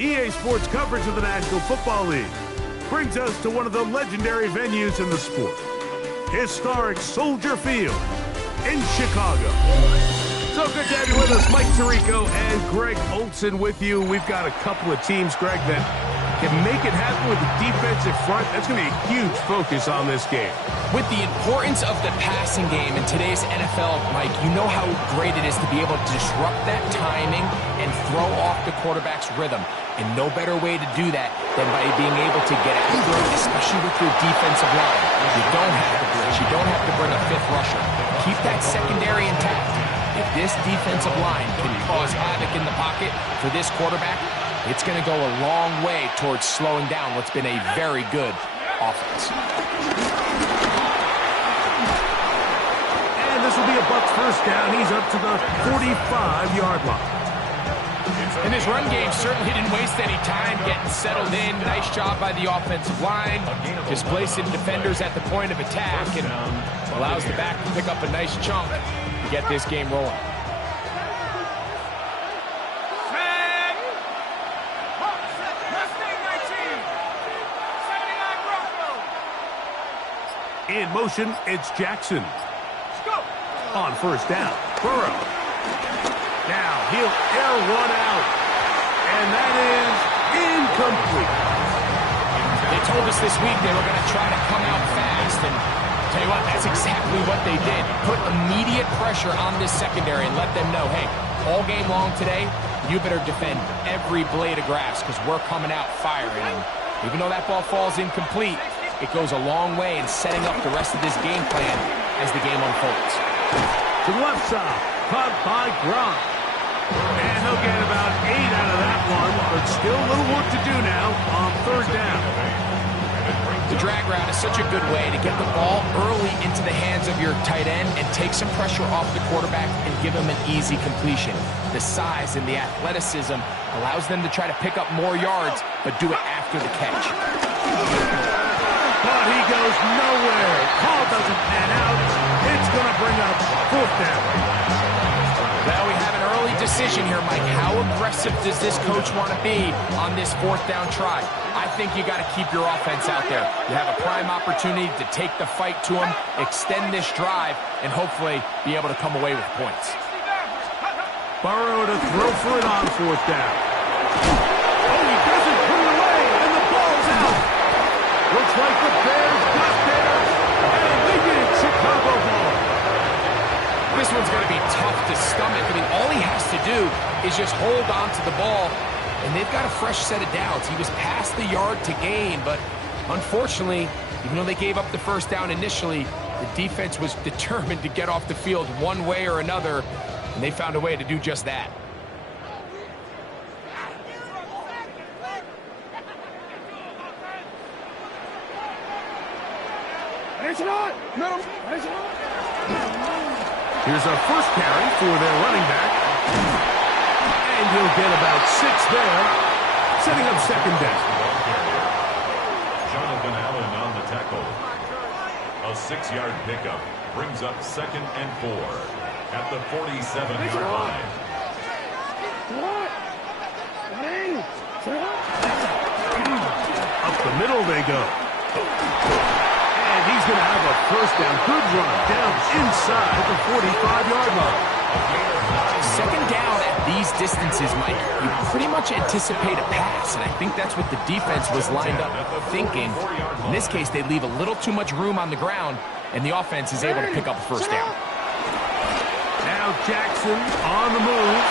EA Sports coverage of the National Football League brings us to one of the legendary venues in the sport, historic Soldier Field in Chicago. So good to have you with us. Mike Tirico and Greg Olson with you. We've got a couple of teams, Greg, that can make it happen with the defensive front. That's going to be a huge focus on this game. With the importance of the passing game in today's NFL, Mike, you know how great it is to be able to disrupt that timing and throw off the quarterback's rhythm. And no better way to do that than by being able to get after it, especially with your defensive line. You don't have to blitz. You don't have to bring a fifth rusher. Keep that secondary intact. If this defensive line can cause havoc in the pocket for this quarterback, it's going to go a long way towards slowing down what's been a very good offense. And this will be a Bucs first down. He's up to the 45-yard line. And his run game certainly didn't waste any time getting settled in. Nice job by the offensive line. Displacing defenders at the point of attack and allows the back to pick up a nice chunk to get this game rolling. In motion, it's Jackson. On first down, Burrow. Now he'll air one out, and that is incomplete. They told us this week they were going to try to come out fast, and tell you what, that's exactly what they did. Put immediate pressure on this secondary and let them know, hey, all game long today, you better defend every blade of grass because we're coming out firing. And even though that ball falls incomplete, it goes a long way in setting up the rest of this game plan as the game unfolds. To the left side, caught by Gronk. And he'll get about 8 out of that one, but still a little work to do now on third down. The drag route is such a good way to get the ball early into the hands of your tight end and take some pressure off the quarterback and give him an easy completion. The size and the athleticism allows them to try to pick up more yards, but do it after the catch. But he goes nowhere. Call doesn't pan out. It's going to bring up fourth down. Well, we have an early early decision here, Mike. How aggressive does this coach want to be on this 4th down try? I think you got to keep your offense out there. You have a prime opportunity to take the fight to him, extend this drive, and hopefully be able to come away with points. Burrow to throw for it on 4th down. Oh, he doesn't put it away, and the ball's out. Looks like the Bears got there, and they did. Chicago ball. This one's going to be tough to stomach. I mean, all he has to do is just hold on to the ball, and they've got a fresh set of downs. He was past the yard to gain, but unfortunately, even though they gave up the 1st down initially, the defense was determined to get off the field one way or another, and they found a way to do just that. Here's our first carry for their running back. And he'll get about 6 there, setting up 2nd down. Jonathan Allen on the tackle. A 6-yard pickup brings up 2nd and 4 at the 47-yard line. Up the middle they go. And he's going to have a 1st down. Good run down inside the 45-yard line. 2nd down at these distances, Mike, you pretty much anticipate a pass, and I think that's what the defense was lined up thinking. In this case, they leave a little too much room on the ground, and the offense is able to pick up a 1st down. Now Jackson on the move.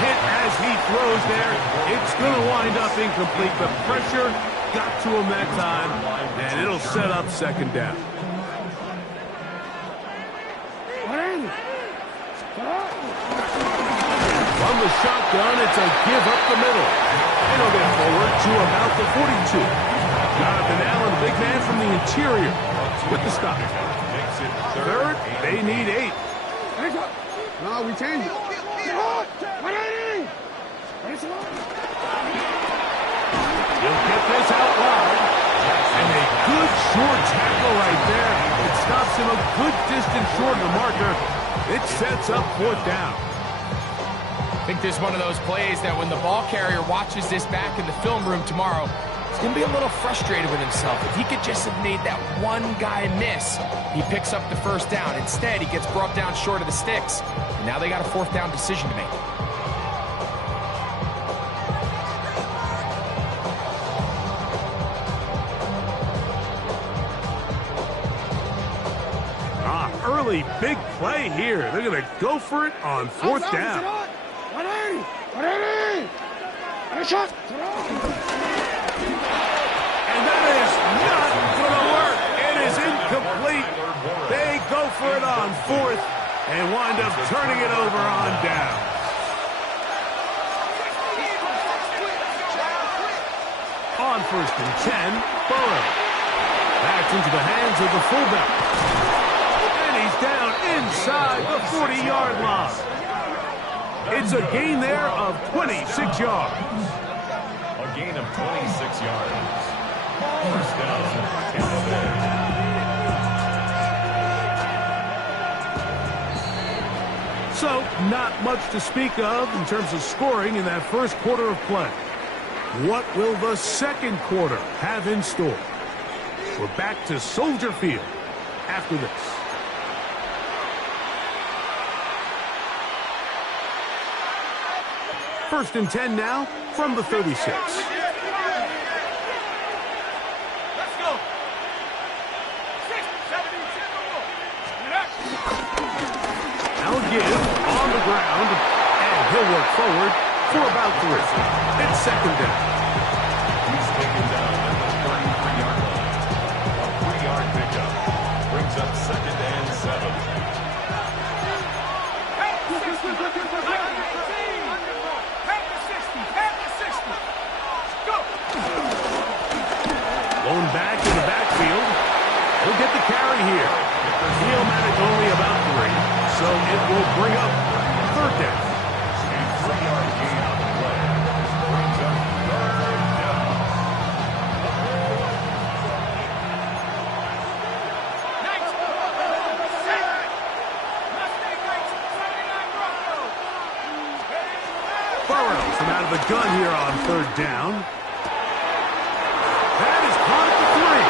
Hit as he throws there. It's going to wind up incomplete. The pressure got to him that time, and it'll set up 2nd down. From the shotgun, it's a give up the middle. And he'll get forward to about the 42. Jonathan Allen, big man from the interior, with the stop. 3rd, they need 8. No, we change it. He'll get this out wide. And a good short tackle right there. It stops him a good distance short of the marker. It sets up 4th down. I think this is one of those plays that when the ball carrier watches this back in the film room tomorrow, he's going to be a little frustrated with himself. If he could just have made that one guy miss, he picks up the 1st down. Instead, he gets brought down short of the sticks. And now they got a 4th down decision to make. Early big play here. They're going to go for it on 4th down. And that is not going to work. It is incomplete. They go for it on 4th and wind up turning it over on down. On 1st and 10, Burrow. Back into the hands of the fullback. Down inside the 40-yard line. It's a gain there of 26 yards. A gain of 26 yards. 1st down, Tampa Bay. So, not much to speak of in terms of scoring in that 1st quarter of play. What will the 2nd quarter have in store? We're back to Soldier Field after this. First and 10 now from the 36. Let's go. 6, 7, Now give on the ground, and he'll work forward for about 3. It's 2nd down. He's taken down at the 33-yard line. A 3-yard pickup brings up 2nd and 7. Blown back in the backfield. He'll get the carry here. Neomatic only about 3, so it will bring up 3rd down. A 3-yard gain on the play brings up 3rd down. gun here on third down. That is caught at the 3.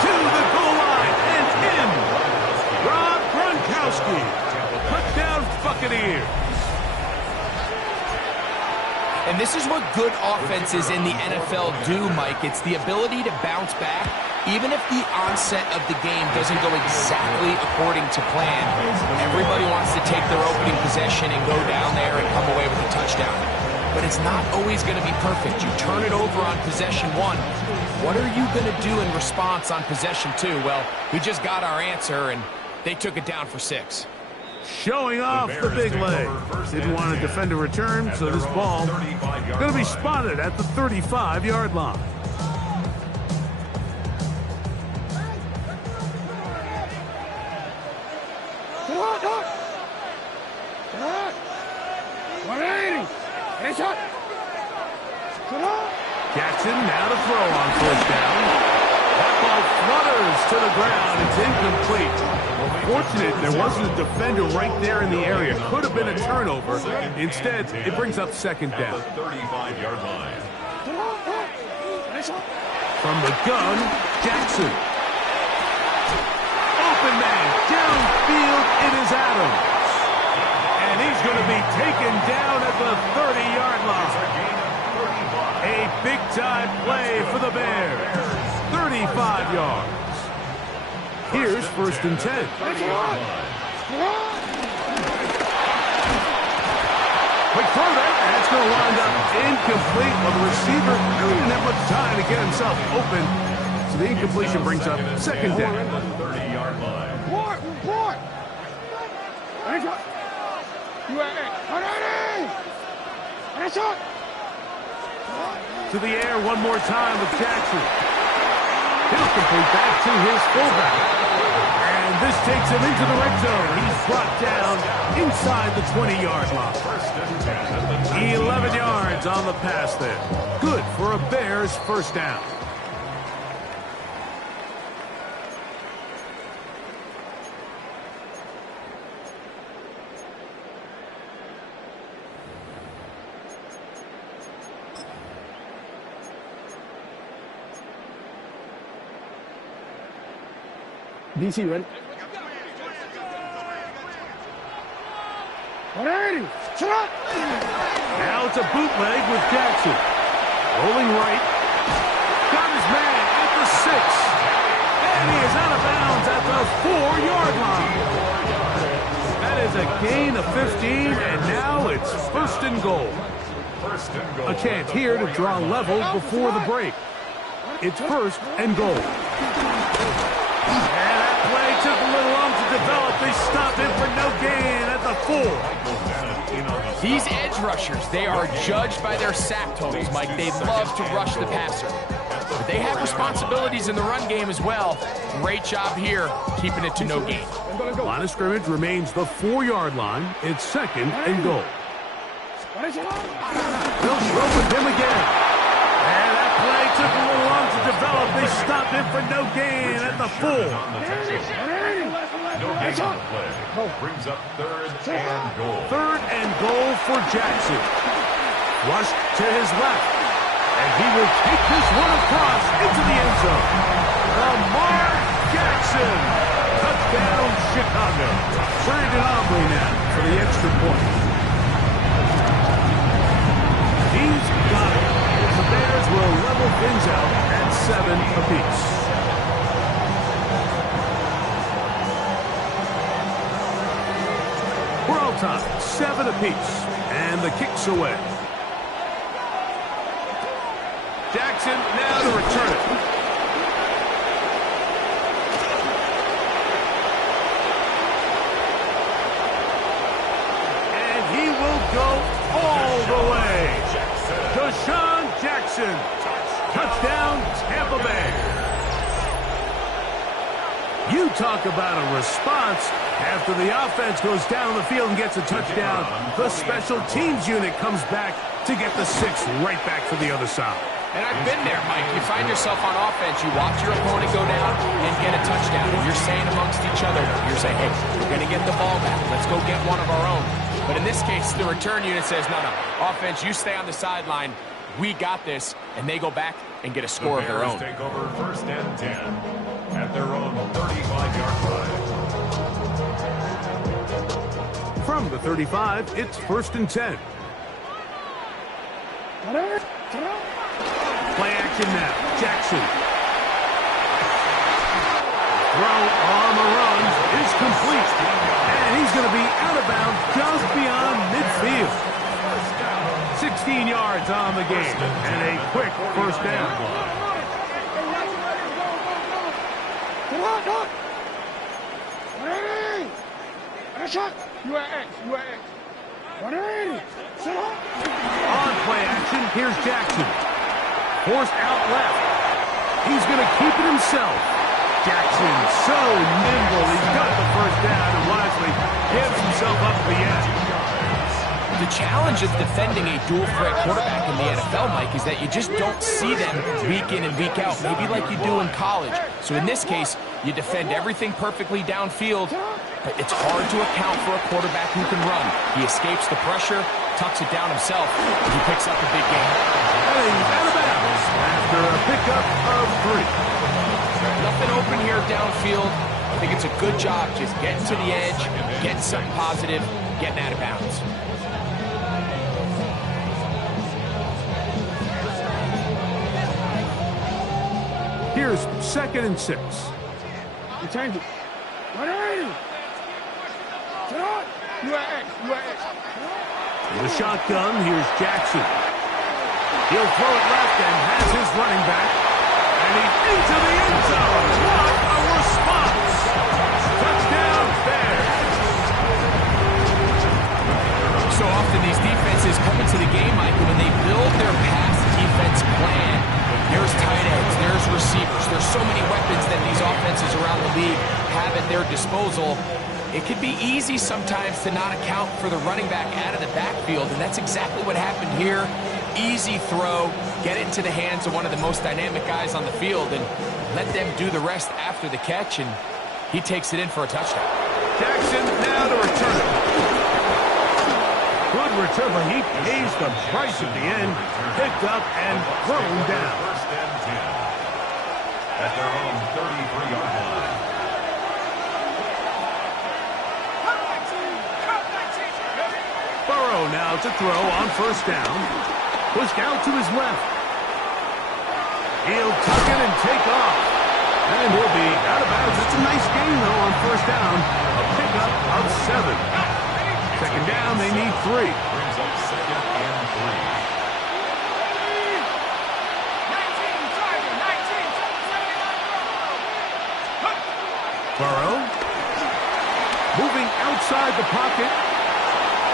To the goal line and in. Rob Gronkowski. Touchdown Buccaneers. And this is what good offenses in the NFL do, Mike. It's the ability to bounce back, even if the onset of the game doesn't go exactly according to plan. Everybody wants to take their opening possession and go down there and come away with a touchdown. But it's not always going to be perfect. You turn it over on possession 1. What are you going to do in response on possession 2? Well, we just got our answer, and they took it down for 6. Showing off the big leg. Didn't want to defend a return, so this ball going to be spotted at the 35-yard line. Jackson now to throw on first down. That ball flutters to the ground. It's incomplete. Fortunate there wasn't a defender right there in the area. Could have been a turnover. Instead, it brings up second down. 35-yard line. From the gun, Jackson. Open man, downfield, it is Adams. And he's going to be taken down at the 30-yard line. A big-time play for the Bears. 35 yards. Here's first and 10. Quick throw there. That's going to wind up incomplete. Well, the receiver really didn't have much time to get himself open. So the incompletion brings up second down. 30-yard line. To the air one more time with Jackson. He'll complete that to his fullback. And this takes him into the red zone. He's brought down inside the 20-yard line. 11 yards on the pass there. Good for a Bears first down. DC ready? Now it's a bootleg with Jackson. Rolling right. Got his man at the 6. And he is out of bounds at the 4-yard line. That is a gain of 15, and now it's first and goal. A chance here to draw level before the break. It's first and goal. And that play took a little long to develop. They stopped him for no gain at the 4. These edge rushers, they are judged by their sack totals, Mike. They love to rush the passer. But they have responsibilities in the run game as well. Great job here, keeping it to no gain. Line of scrimmage remains the 4-yard line. It's second and goal. They'll throw with him again. And that play took a little long to develop. They stopped him for no gain at the 4. No gain on the play. Brings up third and goal. Third and goal for Jackson. Rushed to his left. And he will take this one across into the end zone. Lamar Jackson. Touchdown, Chicago. Brandon Aubrey now for the extra point. He's got it. The Bears will level things out at 7 apiece. We're all tied, 7 apiece, and the kick's away. Jackson now to return it. And he will go all the way. Deshaun Jackson. Touchdown, Tampa Bay. You talk about a response. After the offense goes down the field and gets a touchdown, the special teams unit comes back to get the 6 right back for the other side. And I've been there, Mike. You find yourself on offense, you watch your opponent go down and get a touchdown. And you're saying amongst each other, you're saying, hey, we're going to get the ball back. Let's go get one of our own. But in this case, the return unit says, no, offense, you stay on the sideline. We got this. And they go back and get a score of their own. The Bears take over 1st and 10 at their own 35-yard line. From the 35, it's 1st and 10. Play action now. Jackson. Throw on the run is complete. And he's going to be out of bounds just beyond midfield. 16 yards on the game. And a quick 1st down. On play action, here's Jackson. Forced out left. He's going to keep it himself. Jackson, so nimble. He's got the 1st down and wisely gives himself up at the end. The challenge of defending a dual-threat quarterback in the NFL, Mike, is that you just don't see them week in and week out, maybe like you do in college. So in this case, you defend everything perfectly downfield, but it's hard to account for a quarterback who can run. He escapes the pressure, tucks it down himself, and he picks up a big gain. And he's out of bounds after a pickup of 3. Nothing open here downfield. I think it's a good job just getting to the edge, getting something positive, getting out of bounds. Here's 2nd and 6. You change it. With a shotgun, here's Jackson. He'll throw it left and has his running back. And he's into the end zone. What a response! Touchdown, Bears. So often these defenses come into the game, Mike, when they build their pass defense plan, there's tight ends, there's receivers, there's so many weapons that these offenses around the league have at their disposal. It can be easy sometimes to not account for the running back out of the backfield, and that's exactly what happened here. Easy throw, get it into the hands of one of the most dynamic guys on the field, and let them do the rest after the catch, and he takes it in for a touchdown. Jackson now to return it. Good return, but he pays the price at the end. Picked up and thrown down. 1st and 10 at their own 33-yard line. Burrow now to throw on 1st down. Pushed out to his left. He'll tuck it and take off. And he'll be out of bounds. It's a nice game, though, on 1st down. A pickup of 7. 2nd down, they need 3. Brings up 2nd and 3. Burrow moving outside the pocket.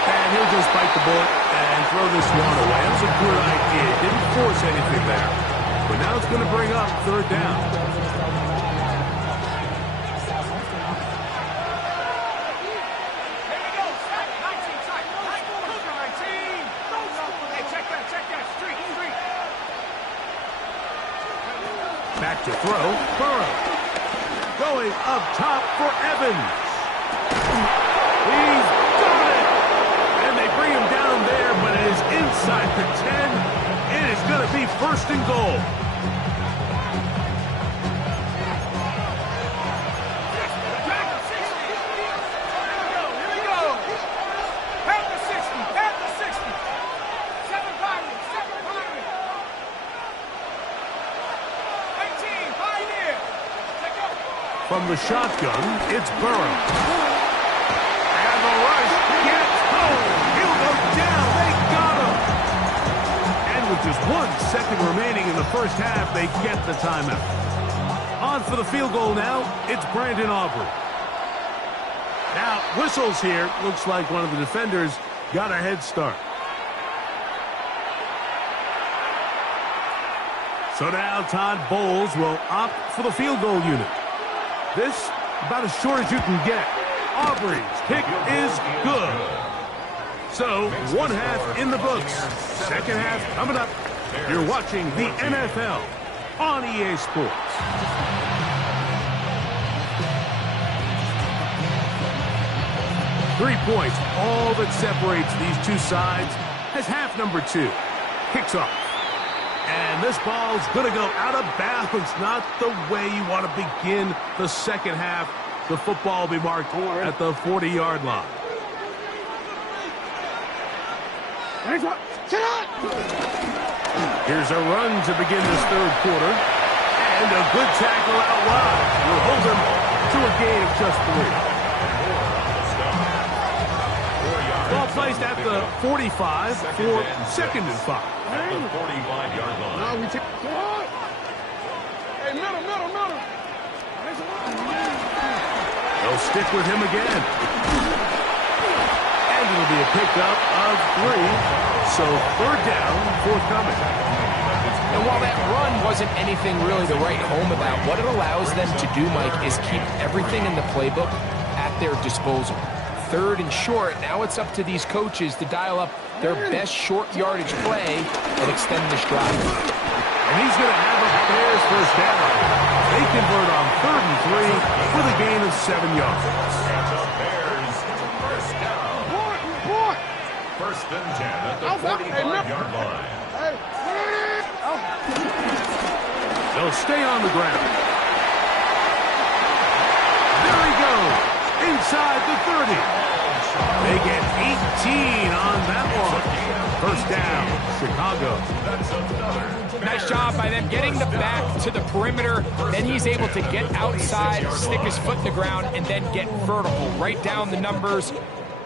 And he'll just bite the bullet and throw this one away. That was a good idea. Didn't force anything there. But now it's going to bring up 3rd down. Back to throw. Burrow. Going up top for Evans. He's got it. And they bring him down there, but it is inside the 10. It is going to be 1st and goal. From the shotgun, it's Burrow. And the rush gets home. He'll go down. They got him. And with just 1 second remaining in the 1st half, they get the timeout. On for the field goal now, it's Brandon Aubrey. Now, whistles here. Looks like one of the defenders got a head start. So now Todd Bowles will opt for the field goal unit. This, about as short as you can get. Aubrey's kick is good. So, 1 half in the books. 2nd half coming up. You're watching the NFL on EA Sports. 3 points, all that separates these two sides, as half number 2 kicks off. And this ball's going to go out of bounds. Not the way you want to begin the second half. The football will be marked at the 40-yard line. Here's a run to begin this third quarter. And a good tackle out wide will hold him to a gain of just 3. Ball placed at the 45 for 2nd and 5. At the 45-yard line. No, we take. Hey, middle. They'll stick with him again. And it'll be a pickup of 3. So 3rd down, forthcoming. And while that run wasn't anything really to write home about, what it allows them to do, Mike, is keep everything in the playbook at their disposal. 3rd and short, now it's up to these coaches to dial up their best short yardage play and extend this drive. And he's going to have a Bears first down. They convert on 3rd and 3 with a gain of 7 yards. And the Bears first down. Point. 1st and 10 at the 45-yard line. They'll stay on the ground. There he goes. Inside the 30. They get 18 on that one. 1st down, Chicago. That's another. Nice job by them getting the back to the perimeter. Then he's able to get outside, stick his foot in the ground, and then get vertical. Right down the numbers.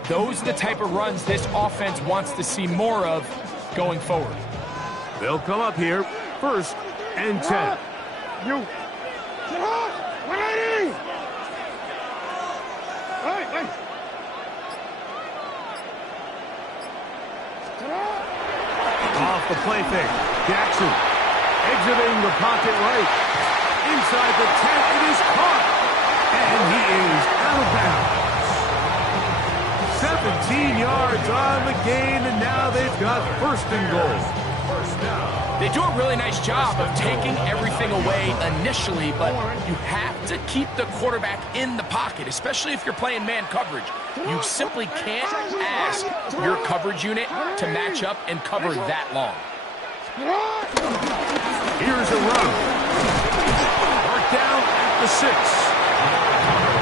Those are the type of runs this offense wants to see more of going forward. They'll come up here. 1st and 10. You. 180. Hey. Off the play fake. Jackson exiting the pocket right. Inside the 10. It is caught. And he is out of bounds. 17 yards on the gain, and now they've got 1st and goal. They do a really nice job of taking everything away initially, but you have to keep the quarterback in the pocket, especially if you're playing man coverage. You simply can't ask your coverage unit to match up and cover that long. Here's a run. Marked down at the 6.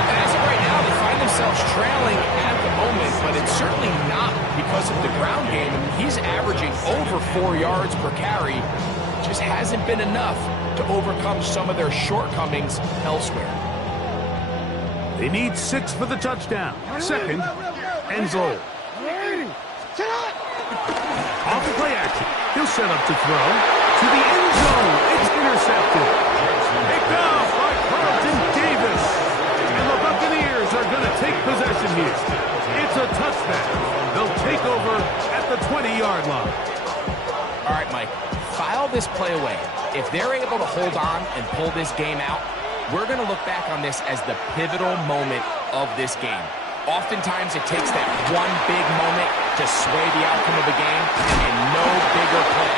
And as of right now, they find themselves trailing at the moment, but it's certainly not because of the ground game. He's averaging over 4 yards per carry. Just hasn't been enough to overcome some of their shortcomings elsewhere. They need 6 for the touchdown. 2nd and goal. Off the play action. He'll set up to throw. To the end zone. It's intercepted. Picked off by Carlton Davis. And the Buccaneers are going to take possession here. It's a touchdown. They'll take over at the 20-yard line. All right, Mike, file this play away. If they're able to hold on and pull this game out, we're going to look back on this as the pivotal moment of this game. Oftentimes, it takes that one big moment to sway the outcome of a game, and no bigger play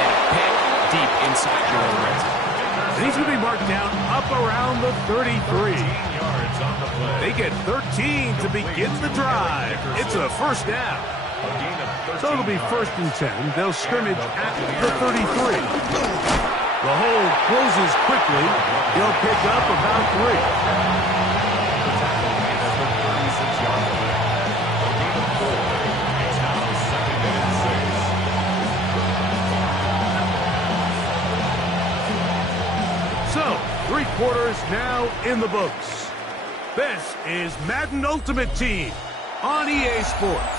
than a pick deep inside your own red zone. He's going to be marked down up around the 33. They get 13 to begin the drive. It's a 1st down. So it'll be 1st and 10. They'll scrimmage at the 33. The hold closes quickly. He'll pick up about 3. So, 3 quarters now in the books. This is Madden Ultimate Team on EA Sports.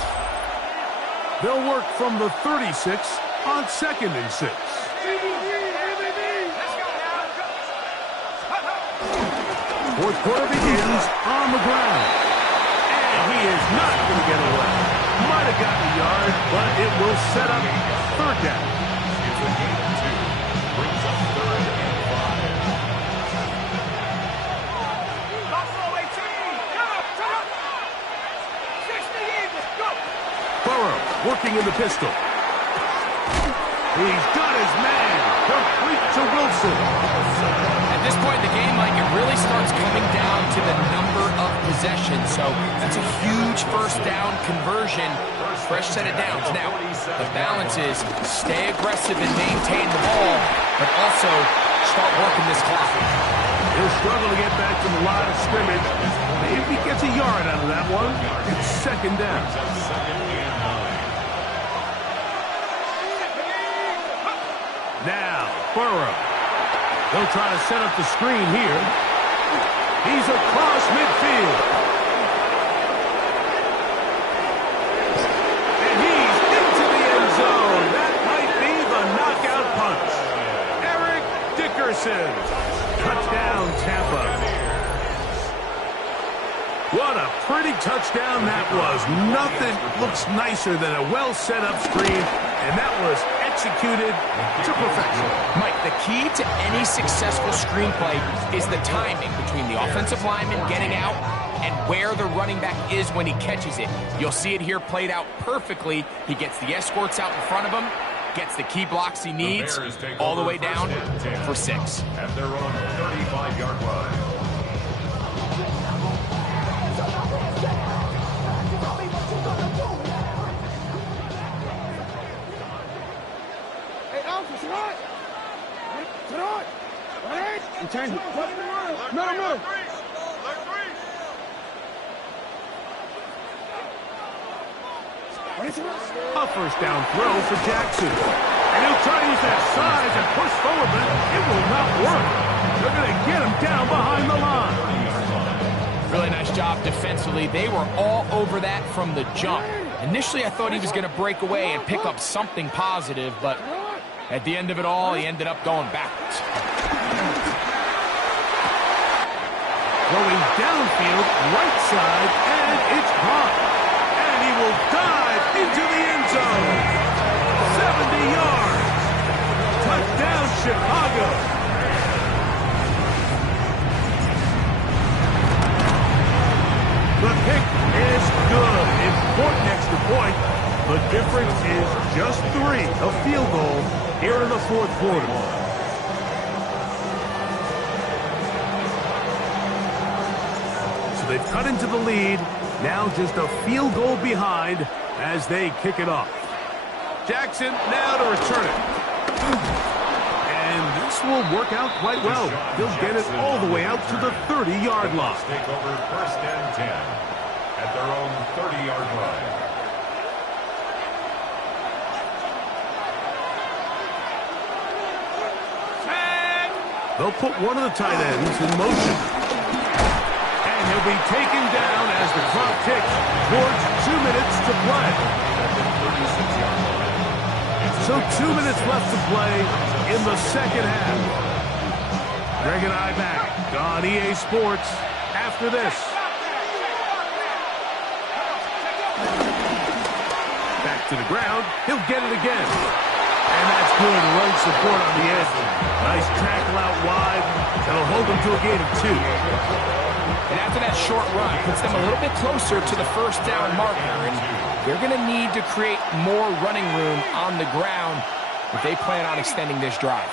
They'll work from the 36 on 2nd and 6. 4th quarter begins on the ground. And he is not going to get away. Might have gotten a yard, but it will set up 3rd down. It's a gain of 2. Brings up 3rd and 5. Burrow working in the pistol. He's got his man. Complete to Wilson. At this point in the game, Mike, it really starts coming down to the number of possessions. So that's a huge first down conversion. Fresh set of downs. Now, the balance is stay aggressive and maintain the ball, but also start working this clock. He'll struggle to get back to the line of scrimmage. If he gets a yard out of that one, it's second down. Now, Burrow. They'll try to set up the screen here. He's across midfield. And he's into the end zone. That might be the knockout punch. Eric Dickerson. Touchdown, Tampa. What a pretty touchdown that was. Nothing looks nicer than a well-set-up screen, and that was executed to perfection. Mike, the key to any successful screenplay is the timing between the offensive lineman getting out and where the running back is when he catches it. You'll see it here played out perfectly. He gets the escorts out in front of him, gets the key blocks he needs, all the way down for 6. At their own 35-yard line. And turn. No. A first down throw for Jackson. And he'll try to use that size and push forward, but it will not work. They're going to get him down behind the line. Really nice job defensively. They were all over that from the jump. Initially, I thought he was going to break away and pick up something positive, but at the end of it all, he ended up going backwards. Going downfield, right side, and it's caught. And he will dive into the end zone. 70 yards. Touchdown, Chicago. The kick is good. Important extra point. The difference is just 3. A field goal here in the fourth quarter. They've cut into the lead. Now just a field goal behind as they kick it off. Jackson now to return it. And this will work out quite well. He'll get it all the way out to the 30-yard line. Take over first and 10 at their own 30-yard line. They'll put one of the tight ends in motion. He'll be taken down as the clock ticks towards 2 minutes to play. So 2 minutes left to play in the second half. Greg and I back on EA Sports after this. Back to the ground. He'll get it again. And that's good run support on the edge. Nice tackle out wide. That'll hold them to a gain of 2. And after that short run, puts them a little bit closer to the first down marker. And they're going to need to create more running room on the ground if they plan on extending this drive.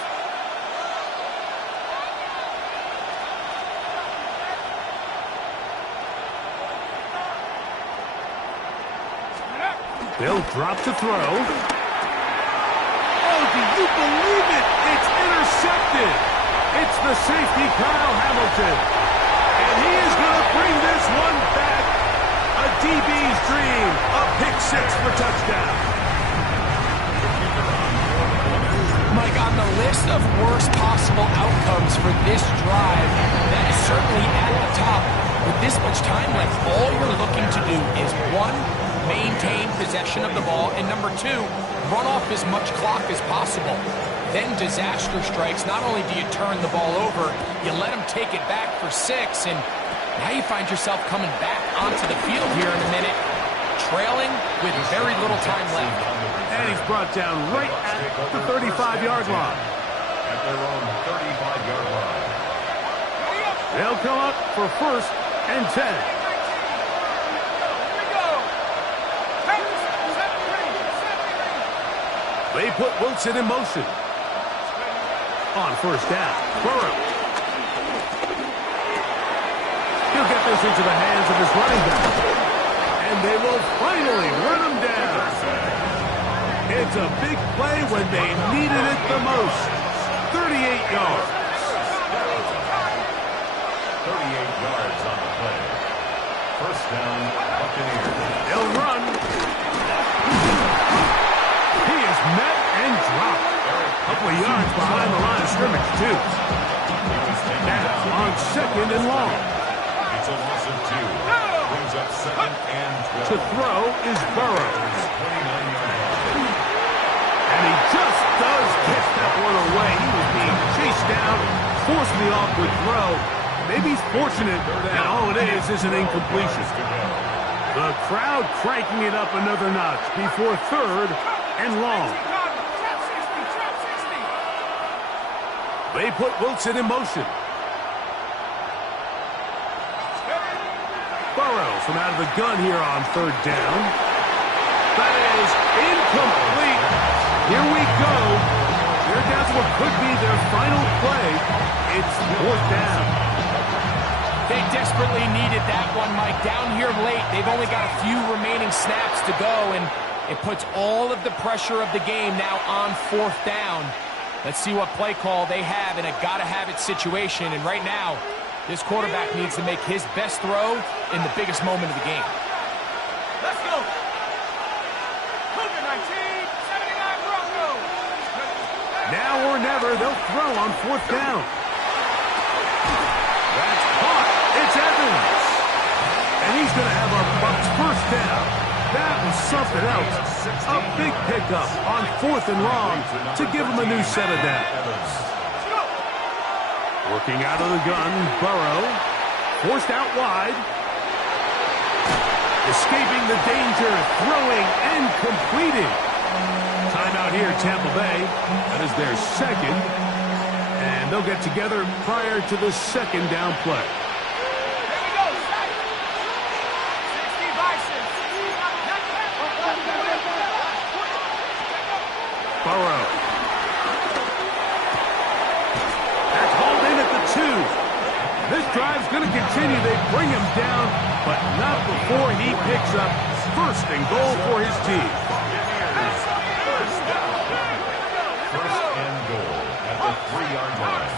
They'll drop to throw. Oh, do you believe it? It's intercepted. It's the safety, Kyle Hamilton. And he is going to bring this one back. A DB's dream. A pick 6 for touchdown. Mike, on the list of worst possible outcomes for this drive, that is certainly at the top. With this much time left, all you're looking to do is, 1, maintain possession of the ball, and number 2, run off as much clock as possible. Then disaster strikes. Not only do you turn the ball over, you let them take it back for 6, and now you find yourself coming back onto the field here in a minute, trailing with very little time left. And he's brought down right at the 35-yard line. At their own 35-yard line. They'll come up for first and 10. They put Wilson in motion. on first down. Burrow. He'll get this into the hands of his running back. And they will finally run him down. It's a big play when they needed it the most. 38 yards. 38 yards on the play. First down, Buccaneers. They'll run. He is met and dropped. A couple of yards behind the line of scrimmage, too. Now on second and long. It's a loss of 2. Brings up second and 12. To throw is Burrow. 29-yard line. And he just does kick that one away. He was being chased down, forcing the awkward throw. Maybe he's fortunate that all it is an incompletion. The crowd cranking it up another notch before third and long. They put Wilson in motion. Burrow from out of the gun here on third down. That is incomplete. Here we go. They're down to what could be their final play. It's fourth down. They desperately needed that one, Mike. Down here late, they've only got a few remaining snaps to go, and it puts all of the pressure of the game now on fourth down. Let's see what play call they have in a gotta-have-it situation, and right now, this quarterback needs to make his best throw in the biggest moment of the game. Let's go. Cougar 1979 Broncos. Now or never, they'll throw on fourth down. That's caught. It's Evans. And he's going to have a Bucs first down. That was something else. A big pickup on fourth and long to give him a new set of downs. Working out of the gun, Burrow. Forced out wide. Escaping the danger, throwing and completing. Timeout here, Tampa Bay. That is their second. And they'll get together prior to the second down play. Here we go. 60 Bison. Burrow. That's hauled in at the 2. This drive's going to continue. They bring him down, but not before he picks up first and goal for his team. First and goal at the 3-yard line.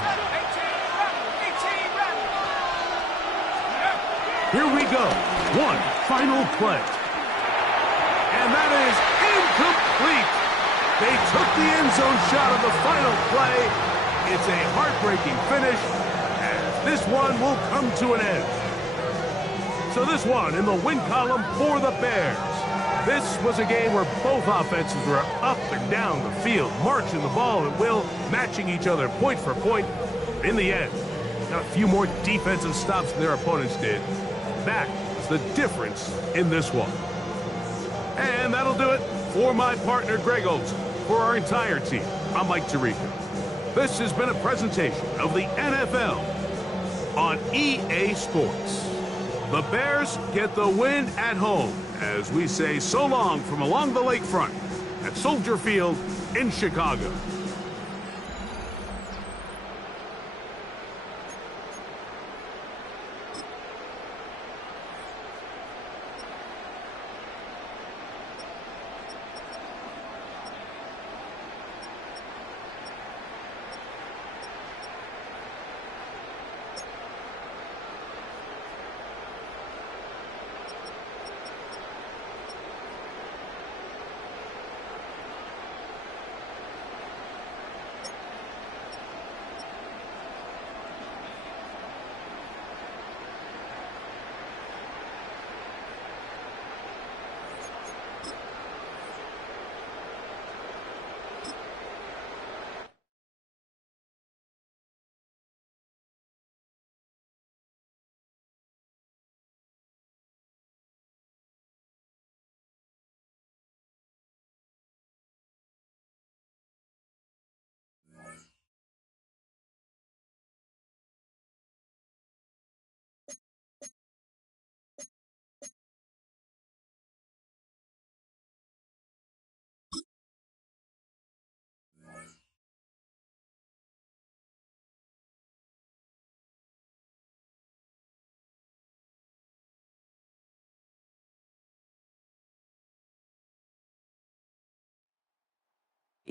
Here we go. One final play. And that is incomplete. They took the end zone shot of the final play. It's a heartbreaking finish, as this one will come to an end. So this one in the win column for the Bears. This was a game where both offenses were up and down the field, marching the ball at will, matching each other point for point. In the end, got a few more defensive stops than their opponents did. That is the difference in this one. And that'll do it for my partner, Greg Olson. For our entire team, I'm Mike Tirico. This has been a presentation of the NFL on EA Sports. The Bears get the win at home as we say so long from along the lakefront at Soldier Field in Chicago.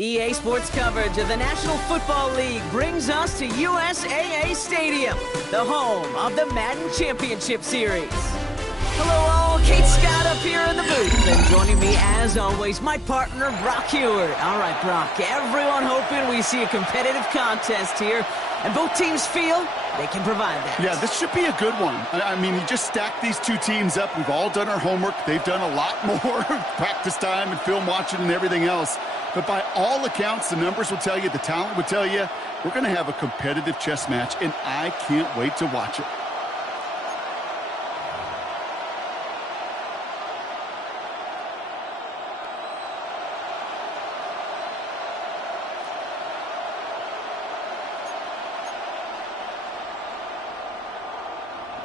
EA Sports coverage of the National Football League brings us to USAA Stadium, the home of the Madden Championship Series. Hello all, Kate Scott up here in the booth, and joining me as always, my partner Brock Heward. All right, Brock, everyone hoping we see a competitive contest here, and both teams feel they can provide that. Yeah, this should be a good one. I mean, you just stack these two teams up. We've all done our homework. They've done a lot more practice time and film watching and everything else. But by all accounts, the numbers will tell you, the talent will tell you, we're going to have a competitive chess match, and I can't wait to watch it.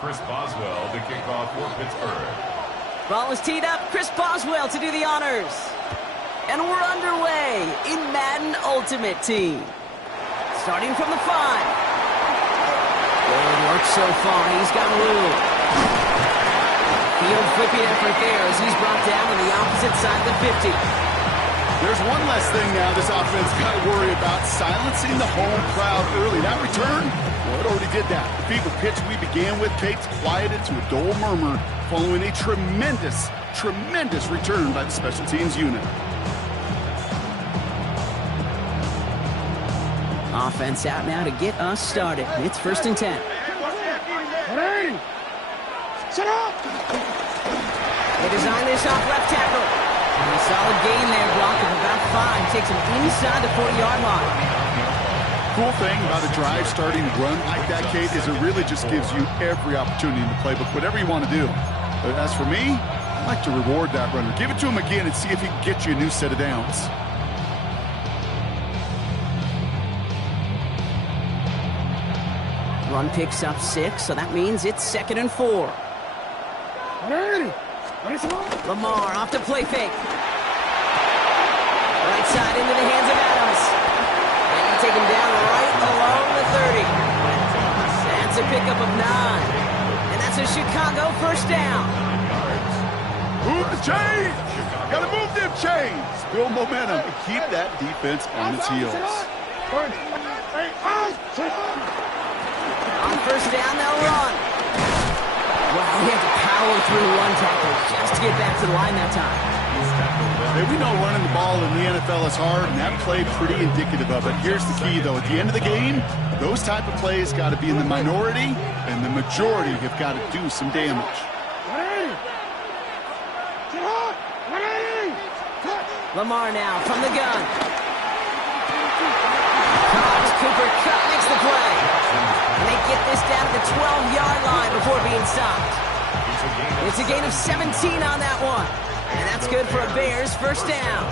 Chris Boswell to kick off for Pittsburgh. Ball is teed up. Chris Boswell to do the honors. And we're underway in Madden Ultimate Team. Starting from the 5. Good work so far. He's got room. Field flipping effort there as he's brought down on the opposite side of the 50. There's one less thing now this offense got to worry about, silencing the home crowd early. That return, well, it already did that. The fever pitch we began with, Kate's quieted to a dull murmur following a tremendous return by the special teams unit. Offense out now to get us started. It's 1st and 10. Ready. Set up. They design this off left tackle. And a solid gain there, Brock, of about 5. Takes him inside the 40-yard line. Cool thing about a drive starting run like that, Kate, is it really just gives you every opportunity in the playbook, whatever you want to do. But as for me, I like to reward that runner. Give it to him again and see if he can get you a new set of downs. Run picks up 6, so that means it's 2nd and 4. Lamar off to play fake. Right side into the hands of Adams. And take him down right along the 30. That's a pickup of 9. And that's a Chicago 1st down. Move the chains! Gotta move them chains! Build momentum and keep that defense on its heels. On 1st down, they'll run. Wow, he had to power through one tackle just to get back to the line that time. Hey, we know running the ball in the NFL is hard, and that play pretty indicative of it. Here's the key, though. At the end of the game, those type of plays got to be in the minority, and the majority have got to do some damage. Lamar now from the gun. Cooper Kupp makes the play. And they get this down to the 12-yard line before being stopped. It's a gain of 17 on that one. And that's good for a Bears 1st down.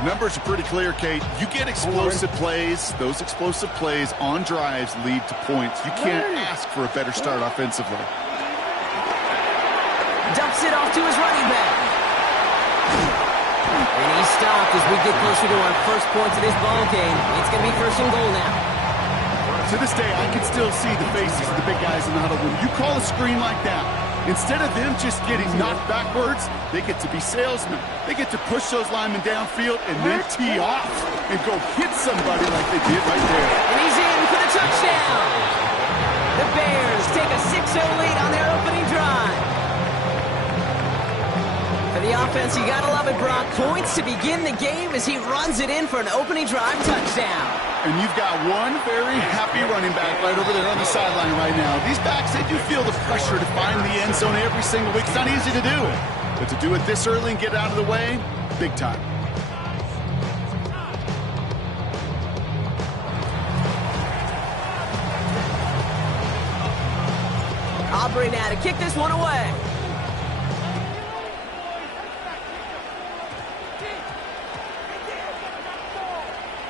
The numbers are pretty clear, Kate. You get explosive plays. Those explosive plays on drives lead to points. You can't ask for a better start offensively. Dumps it off to his running back. And he's stopped as we get closer to our first points of this ball game. It's going to be 1st and goal now. To this day, I can still see the faces of the big guys in the huddle. When you call a screen like that, instead of them just getting knocked backwards, they get to be salesmen. They get to push those linemen downfield and then tee off and go hit somebody like they did right there. And he's in for the touchdown. The Bears take a 6-0 lead on their opening drive. For the offense, you gotta love it, Brock. Points to begin the game as he runs it in for an opening drive touchdown. And you've got one very happy running back right over there on the sideline right now. These backs, they do feel the pressure to find the end zone every single week. It's not easy to do. But to do it this early and get it out of the way, big time. Aubrey now to kick this one away.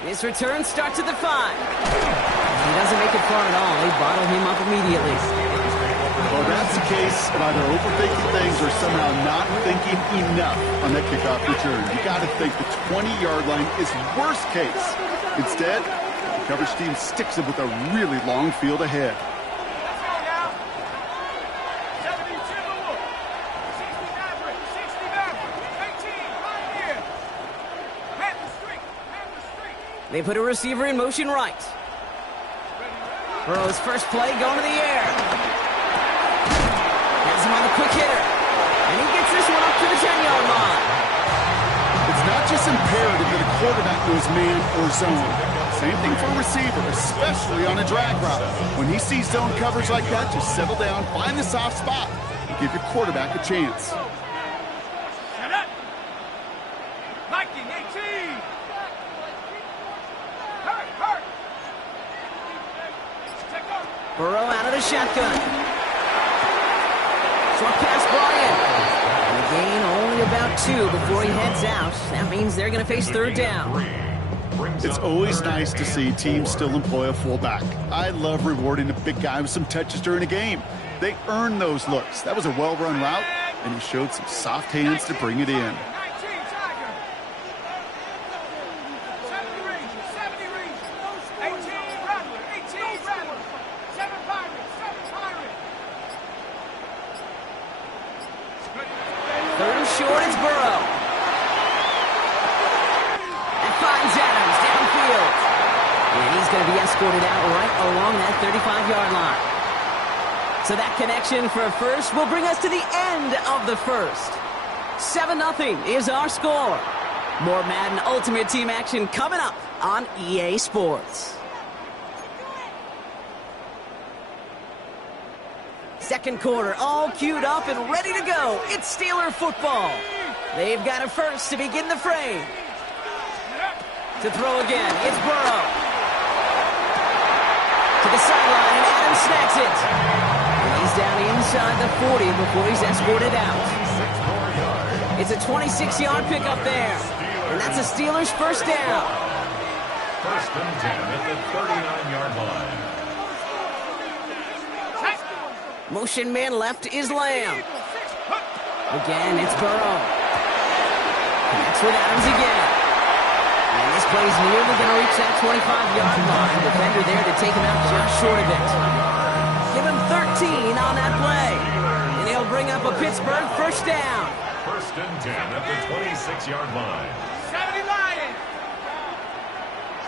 This return starts at the 5. He doesn't make it far at all. They bottle him up immediately. Well, that's the case of either overthinking things or somehow not thinking enough on that kickoff return. You got to think the 20-yard line is worst case. Instead, the coverage team sticks it with a really long field ahead. They put a receiver in motion right. Burrow's first play going to the air. Has him on the quick hitter. And he gets this one up to the 10-yard line. It's not just imperative that a quarterback knows man or zone. Same thing for a receiver, especially on a drag route. When he sees zone coverage like that, just settle down, find the soft spot, and give your quarterback a chance. Burrow out of the shotgun. Short pass brought in. And a gain only about 2 before he heads out. That means they're going to face third down. It's always nice to see teams still employ a fullback. I love rewarding a big guy with some touches during a game. They earn those looks. That was a well-run route, and he showed some soft hands to bring it in. Third and short, it's Burrow. And finds Adams downfield. And he's going to be escorted out right along that 35-yard line. So that connection for a first will bring us to the end of the first. 7-0 is our score. More Madden Ultimate Team action coming up on EA Sports. Second quarter, all queued up and ready to go. It's Steeler football. They've got a first to begin the fray. To throw again, it's Burrow. To the sideline, and Adams snags it. And he's down inside the 40 before he's escorted out. It's a 26-yard pickup there. And that's a Steelers first down. First and 10 at the 39-yard line. Motion man left is Lamb. Again, it's Burrow. Connects with Adams again. And this play's nearly going to reach that 25-yard line. Defender there to take him out just short of it. Give him 13 on that play. And he'll bring up a Pittsburgh first down. First and 10 at the 26-yard line. 70 Lions.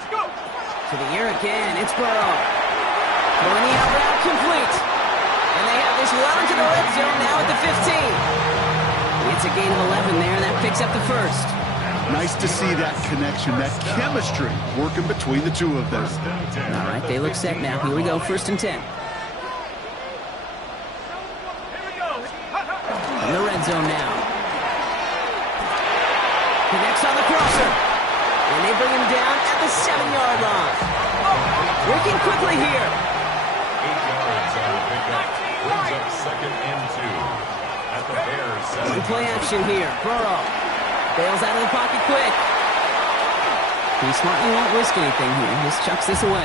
Let's go. To the air again, it's Burrow. Throwing the out route complete. And they have this well into the red zone now at the 15. It's a gain of 11 there, and that picks up the first. Nice to see that connection, that chemistry working between the two of them. All right, they look set now. Here we go, first and 10. In the red zone now. Connects on the crosser. And they bring him down at the 7-yard line. Working quickly here. 8 yards on the pickup. Brings up second and 2 at the Bears. One play action here. Burrow bails out of the pocket quick. He smartly won't risk anything here. Just chucks this away.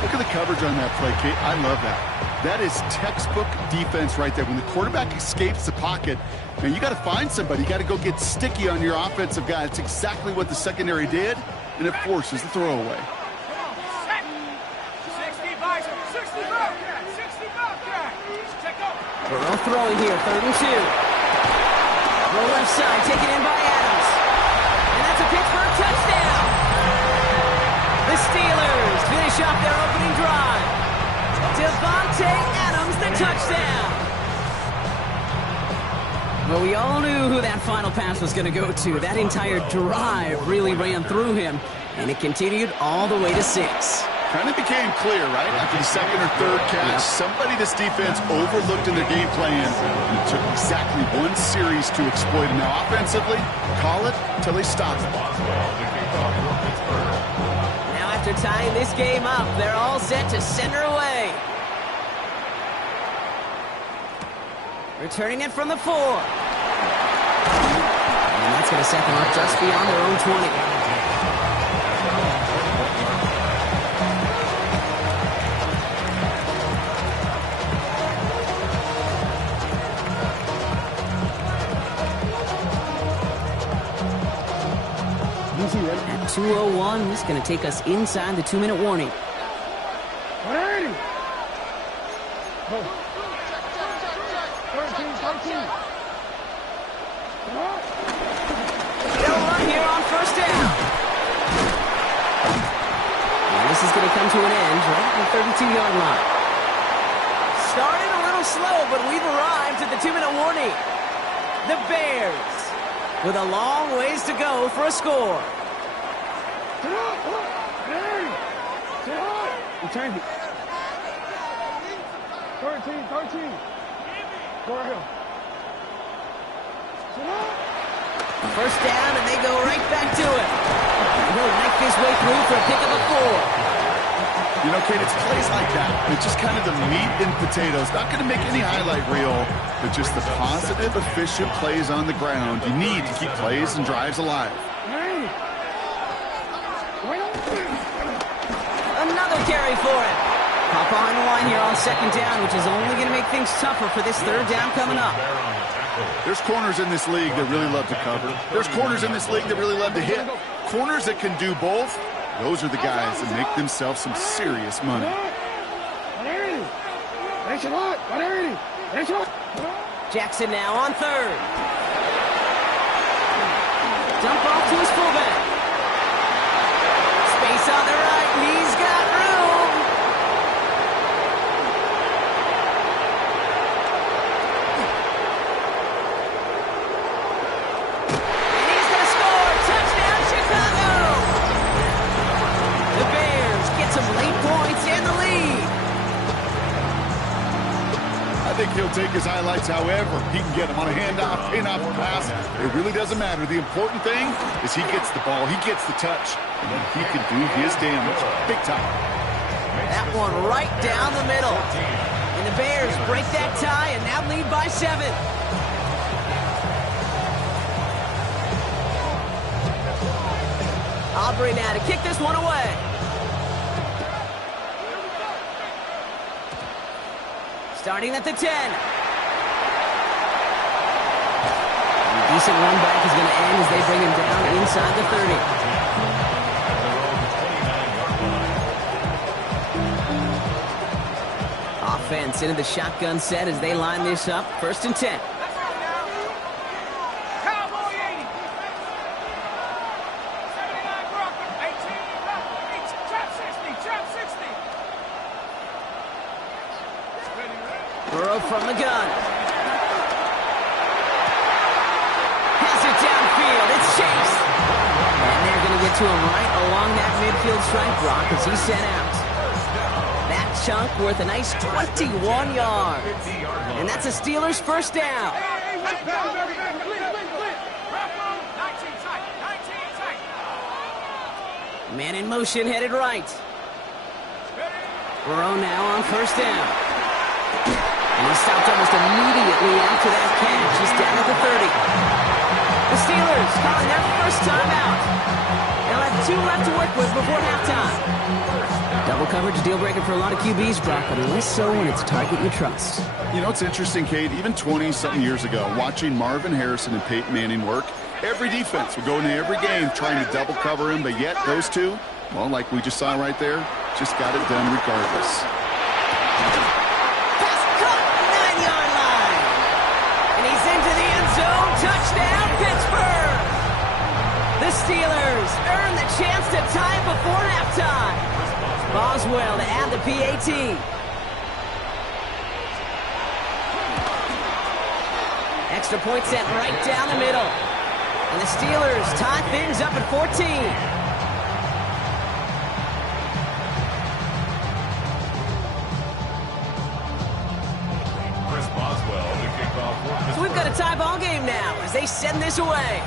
Look at the coverage on that play, Kate. I love that. That is textbook defense right there. When the quarterback escapes the pocket, man, you got to find somebody. You got to go get sticky on your offensive guy. It's exactly what the secondary did, and it forces the throwaway. Burrow throwing here, third and 2. Roll left side, taken in by Adams. And that's a Pittsburgh touchdown. The Steelers finish off their opening drive. Devontae Adams, the touchdown. Well, we all knew who that final pass was going to go to. That entire drive really ran through him, and it continued all the way to 6. Kind of became clear, right? After the second or third catch, somebody this defense overlooked in their game plan, and it took exactly one series to exploit it. Now, offensively, call it till they stop it. Now, after tying this game up, they're all set to center away. Returning it from the 4. And that's going to set them up just beyond their own 20. At 2:01, this is going to take us inside the 2-minute warning. 180. 13. They'll run here on first down. is going to come to an end right at the 32-yard line. Started a little slow, but we've arrived at the 2-minute warning. The Bears with a long ways to go for a score. Change it. 13. Go ahead. First down, and they go right back to it. He'll make his way through for a pick of a 4. You know, Kate, it's plays like that. It's just kind of the meat and potatoes. Not going to make any highlight reel, but just the positive, efficient plays on the ground. You need to keep plays and drives alive. Another carry for him. Hop on the line here on second down, which is only going to make things tougher for this third down coming up. There's corners in this league that really love to cover. There's corners in this league that really love to hit. Corners that can do both, those are the guys that make themselves some serious money. Jackson now on third. Dump off to his fullback. Space on the right, and he's got room. And he's going to score. Touchdown, Chicago. The Bears get some late points and the lead. I think he'll take his highlights however he can get them on a handoff, in-off pass. It really doesn't matter. The important thing is he gets the ball, he gets the touch, and then he can do his damage big time. That one right down the middle. And the Bears break that tie and now lead by 7. Aubrey now to kick this one away. Starting at the 10. A decent run back is going to end as they bring him down inside the 30. Offense into the shotgun set as they line this up. 1st and 10. Cowboy 80. 79 Broncos. 18. Trap 60. Burrow from the gun. Has it downfield. It's Chase. And they're going to get to him right along that midfield stripe block as he's sent out. That chunk worth a nice 21 yards. And that's a Steelers first down. Man in motion headed right. Burrow now on first down. And he stopped almost immediately after that catch. He's down at the 30. The Steelers calling their first timeout. They'll have 2 left to work with before halftime. Double coverage, deal breaker for a lot of QBs, Brock, but less so when it's a target you trust. You know, it's interesting, Kate, even 20-something years ago, watching Marvin Harrison and Peyton Manning work, every defense would go into every game trying to double cover him, but yet those two, well, like we just saw right there, just got it done regardless. Touchdown, Pittsburgh! The Steelers earn the chance to tie it before halftime. Boswell to add the PAT. Extra point set right down the middle. And the Steelers tie things up at 14. So we've got a tie ball game now as they send this away.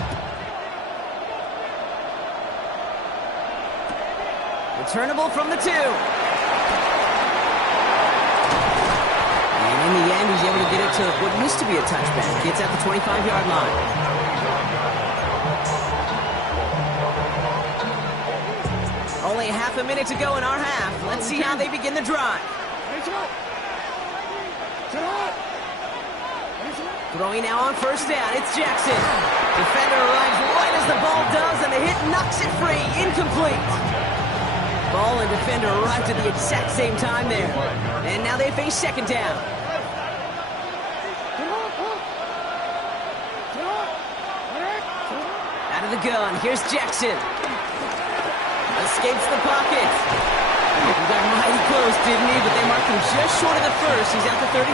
Returnable from the 2. And in the end, he's able to get it to what used to be a touchback. It's at the 25-yard line. Only half a minute to go in our half. Let's see how they begin the drive. Throwing now on first down, it's Jackson. Defender arrives right as the ball does, and the hit knocks it free. Incomplete. Ball and defender arrived at the exact same time there. And now they face second down. Out of the gun, here's Jackson. Escapes the pocket. didn't he? But they marked him just short of the first. He's at the 34.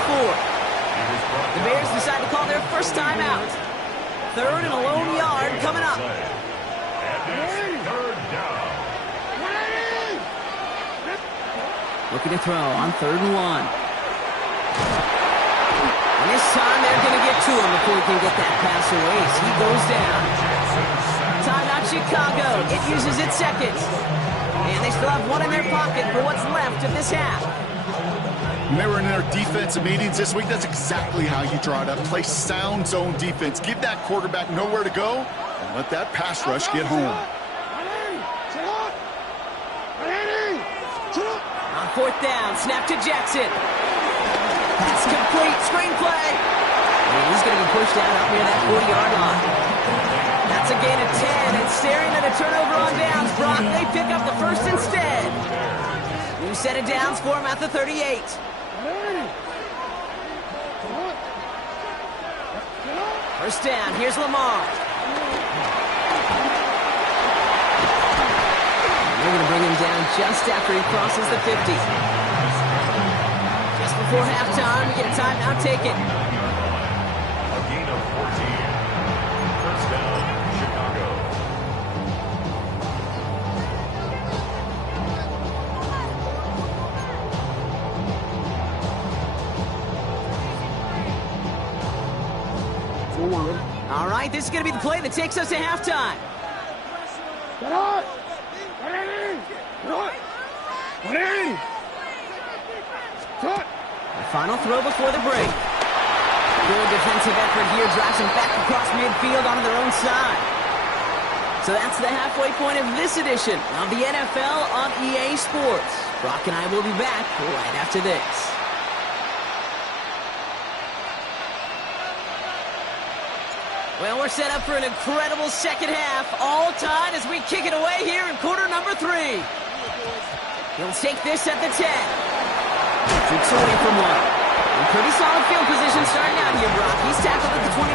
The Bears decide to call their first time out. Third and a lone yard coming up. Third down. Looking to throw on 3rd and 1. And this time they're going to get to him before he can get that pass away. So he goes down. Timeout Chicago. It uses its seconds. And they still have one in their pocket for what's left of this half. When they were in their defensive meetings this week, that's exactly how you draw it up. Play sound zone defense. Give that quarterback nowhere to go and let that pass rush get home. On 4th down, snap to Jackson. Pass complete, screenplay. And he's going to be pushed out up near that 40-yard line. That's a gain of 10, and staring at a turnover on downs, Brock, they pick up the first instead. New set of downs for him at the 38. First down, here's Lamar. They're going to bring him down just after he crosses the 50. Just before halftime, we get a timeout taken. A gain of 14. First down, Chicago. All right, this is going to be the play that takes us to halftime. Get on! The final throw before the break. Good defensive effort here, drives them back across midfield onto their own side. So that's the halfway point of this edition of the NFL on EA Sports. Brock and I will be back right after this. Well, we're set up for an incredible second half, all tied as we kick it away here in quarter number 3. He'll take this at the 10. Tricks away from one. In pretty solid field position starting out here, Brock. He's tackled at the 29.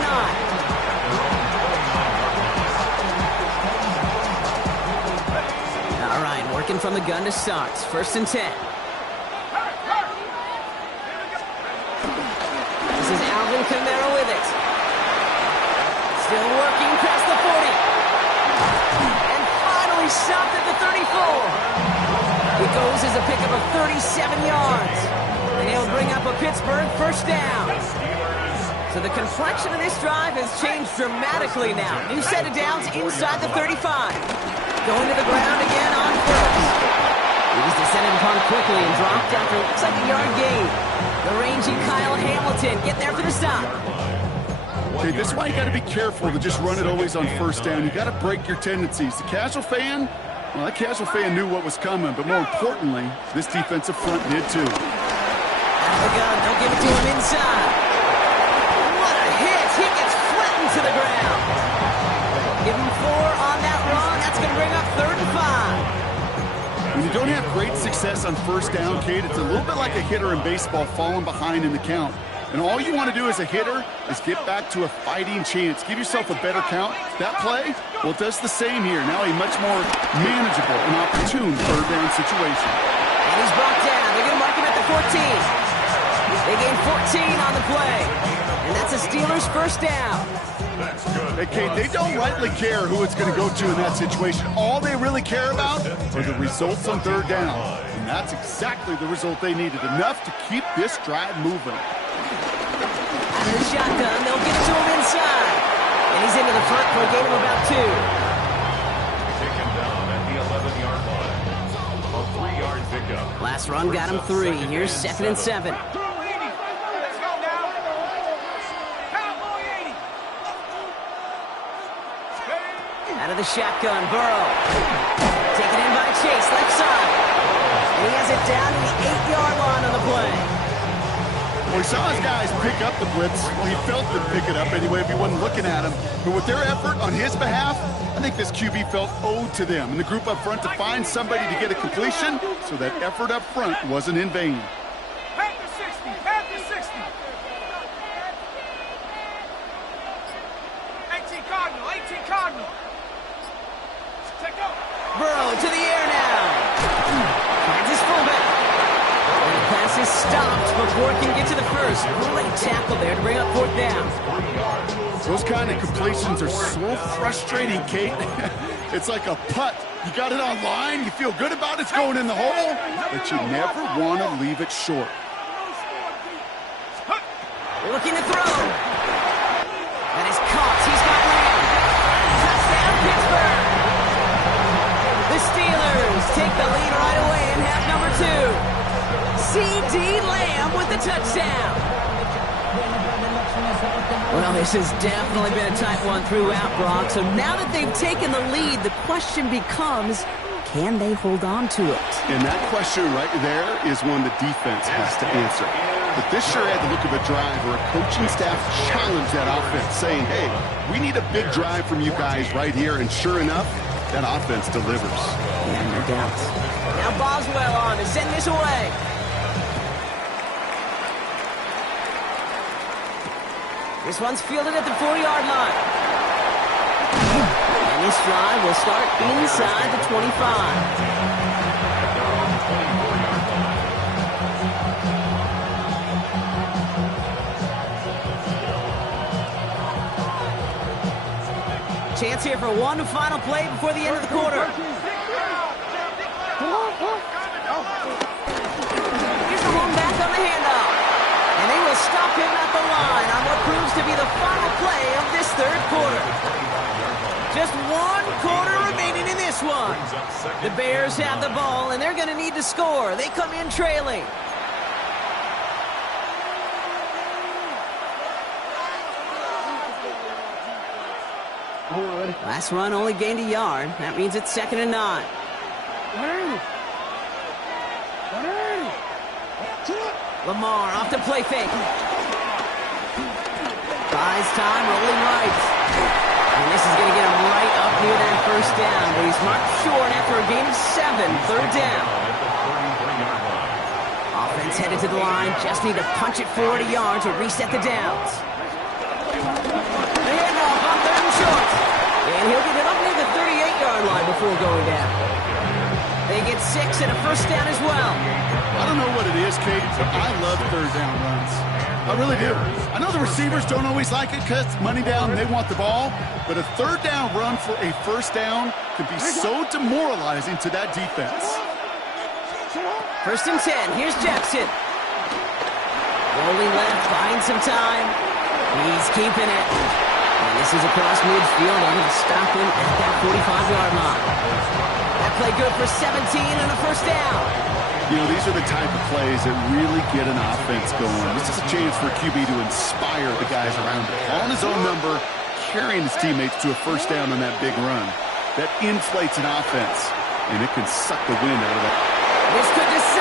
All right, working from the gun to start. 1st and 10. This is Alvin Kamara with it. Still working past the 40. And finally stopped at the 34. It goes as a pickup of 37 yards. And he'll bring up a Pittsburgh first down. So the complexion of this drive has changed dramatically now. New set of downs inside the 35. Going to the ground again on 1st. He was descended upon quickly and dropped after looks like a yard gain. The rangy Kyle Hamilton get there for the stop. Okay, this is why you got to be careful to just run it always on 1st down. You got to break your tendencies. The casual fan, well, that casual fan knew what was coming, but more importantly, this defensive front did too. Out of the gun, they'll give it to him inside. What a hit! He gets flattened to the ground. Give him 4 on that run. That's going to bring up 3rd and 5. When you don't have great success on 1st down, Kate, it's a little bit like a hitter in baseball falling behind in the count. And all you want to do as a hitter is get back to a fighting chance. Give yourself a better count. That play, well, it does the same here. Now a much more manageable and opportune 3rd down situation. And he's brought down. They're going to mark him at the 14. They gain 14 on the play. And that's a Steelers first down. That's good. Hey, Kate, they don't rightly care who it's going to go to in that situation. All they really care about are the results on 3rd down. And that's exactly the result they needed. Enough to keep this drive moving. Out of the shotgun, they'll get it to him inside. And he's into the front for a gain of about 2. Taken down at the 11-yard line. A 3-yard pickup. Last run got him 3. Here's 2nd and 7. Let's go now. Cowboy 80. Out of the shotgun, Burrow. Taken in by Chase, left side. And he has it down to the 8-yard line on the play. Well, he saw his guys pick up the blitz. Well, he felt them pick it up anyway if he wasn't looking at him. But with their effort on his behalf, I think this QB felt owed to them and the group up front to find somebody to get a completion, so that effort up front wasn't in vain. Back to 60. Back to 60. 18 Cardinal. 18 Cardinal. Take go. Burrow to the air now. Kansas fullback. is stopped before it can get to the first. Great tackle there to bring up 4th down. Those kind of completions are so frustrating, Kate. It's like a putt. You got it on line, you feel good about it's going in the hole, but you never want to leave it short. Looking to throw. That is caught. He's got Lamb. Touchdown, Pittsburgh. The Steelers take the lead right away in half number 2. C.D. Lamb with the touchdown. Well, this has definitely been a tight one throughout, Brock. So now that they've taken the lead, the question becomes, can they hold on to it? And that question right there is one the defense has to answer. But this sure had the look of a drive where a coaching staff challenged that offense, saying, hey, we need a big drive from you guys right here. And sure enough, that offense delivers. Yeah, no doubt. Now Boswell on to send this away. This one's fielded at the 40-yard line. And this drive will start inside the 25. Chance here for one final play before the end of the quarter. Here's the home back on the handoff. And they will stop him at the line on what proves to be the final play of this 3rd quarter. Just 1 quarter remaining in this one. The Bears have the ball, and they're going to need to score. They come in trailing. Last run only gained a yard. That means it's 2nd and 9. Lamar off to play fake. Buys time, rolling right. And this is going to get him right up near that 1st down. But he's marked short after a gain of 7. 3rd down. Offense headed to the line. Just need to punch it 40 yards or reset the downs. The handoff on 3rd and short. And he'll get it up near the 38-yard line before going down. They get 6 and a 1st down as well. I don't know what it is, Kate, but I love 3rd down runs. I really do. I know the receivers don't always like it because money down, they want the ball. But a 3rd down run for a 1st down can be so demoralizing to that defense. 1st and 10. Here's Jackson. Rolling left, buying some time. He's keeping it. And this is across midfield. I'm going to stop him at that 45-yard line. That play good for 17 and a 1st down. You know, these are the type of plays that really get an offense going. This is a chance for QB to inspire the guys around him. On his own number, carrying his teammates to a 1st down on that big run. That inflates an offense, and it can suck the wind out of that. This could decide